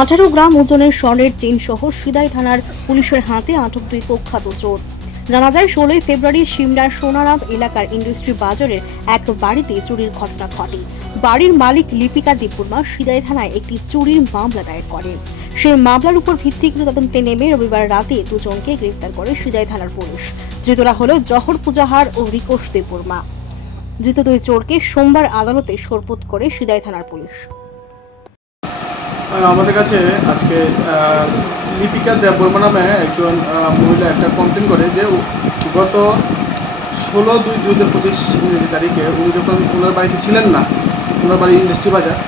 18 গ্রাম ওজনের স্বর্ণের চেইন সহ সিদাই থানার পুলিশের হাতে আটক 2 কুখ্যাত চোর। জানা যায় 16 ফেব্রুয়ারি সিমলার সোনারাম এলাকার ইন্ডাস্ট্রি বাজারের এক বাড়িতে চুরির ঘটনা ঘটে। বাড়ির মালিক লিপিকা দেববর্মা সিদাই থানায় একটি চুরির মামলা দায়ের করেন। সেই মামলার উপর ভিত্তি করে তদন্তে নেমে রবিবার রাতে দুজনকে গ্রেফতার করে সিদাই থানার পুলিশ। ধৃতরা হল জহর পুজাহার ও রিকোশ দেববর্মা। ধৃত 2 চোরকে সোমবার আদালতে সোপর্দ করে সিদাই থানার পুলিশ। আমাদের কাছে আজকে লিপিকা দেববর্মা নামে একজন মহিলা একটা কমপ্লেন করে যে গত 16/2/2025 তারিখে উনি যখন ওনার বাড়িতে ছিলেন না, ওনার বাড়ি ইন্ডাস্ট্রি বাজার,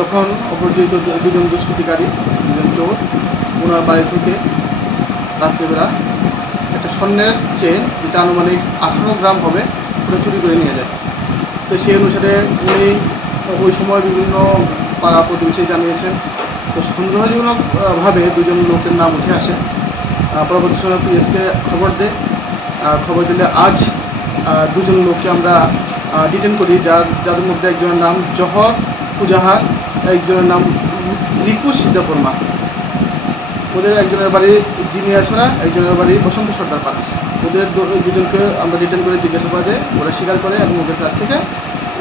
তখন অপরিচিত 2জন দুষ্কৃতিকারী, 2জন চোর ওনার বাড়ি থেকে রাত্রিবেলা একটা স্বর্ণের চেন, যেটা আনুমানিক 18 গ্রাম হবে, ওটা চুরি করে নিয়ে যায়। তো সেই অনুসারে উনি ওই সময় বিভিন্ন পাড়া প্রতিবেশী জানিয়েছেন। তো সন্দেহজনকভাবে 2জন লোকের নাম উঠে আসে। পরবর্তী সময় পুলিশকে খবর দেয়। খবর দিলে আজ 2জন লোককে আমরা ডিটেন করি, যাদের মধ্যে একজনের নাম জহর পুজাহার, একজনের নাম রিকোশ দেববর্মা। ওদের একজনের বাড়ি জিনিয়াছড়া, একজনের বাড়ি বসন্ত সর্দার পাড়া। ওদের 2জনকে আমরা ডিটেন করে জিজ্ঞাসাবাদে ওরা স্বীকার করে এবং ওদের কাছ থেকে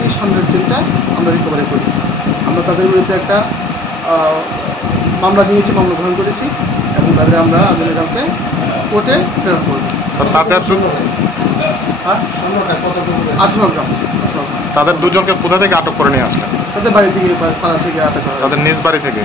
এই স্বর্ণের চেনটা আমরা রিকভারি করি। আমরা তাদের বিরুদ্ধে একটা মামলা নিয়েছি, মামলা গ্রহণ করেছি এবং তাদের আমরা আগামীকালকে কোর্টে প্রেরণ করব। 18 গ্রাম। তাদের 2জনকে কোথা থেকে আটক করে নিয়ে আসলেন? তাদের বাড়ি থেকে, পাড়া থেকে আটক করা, তাদের নিজ বাড়ি থেকে।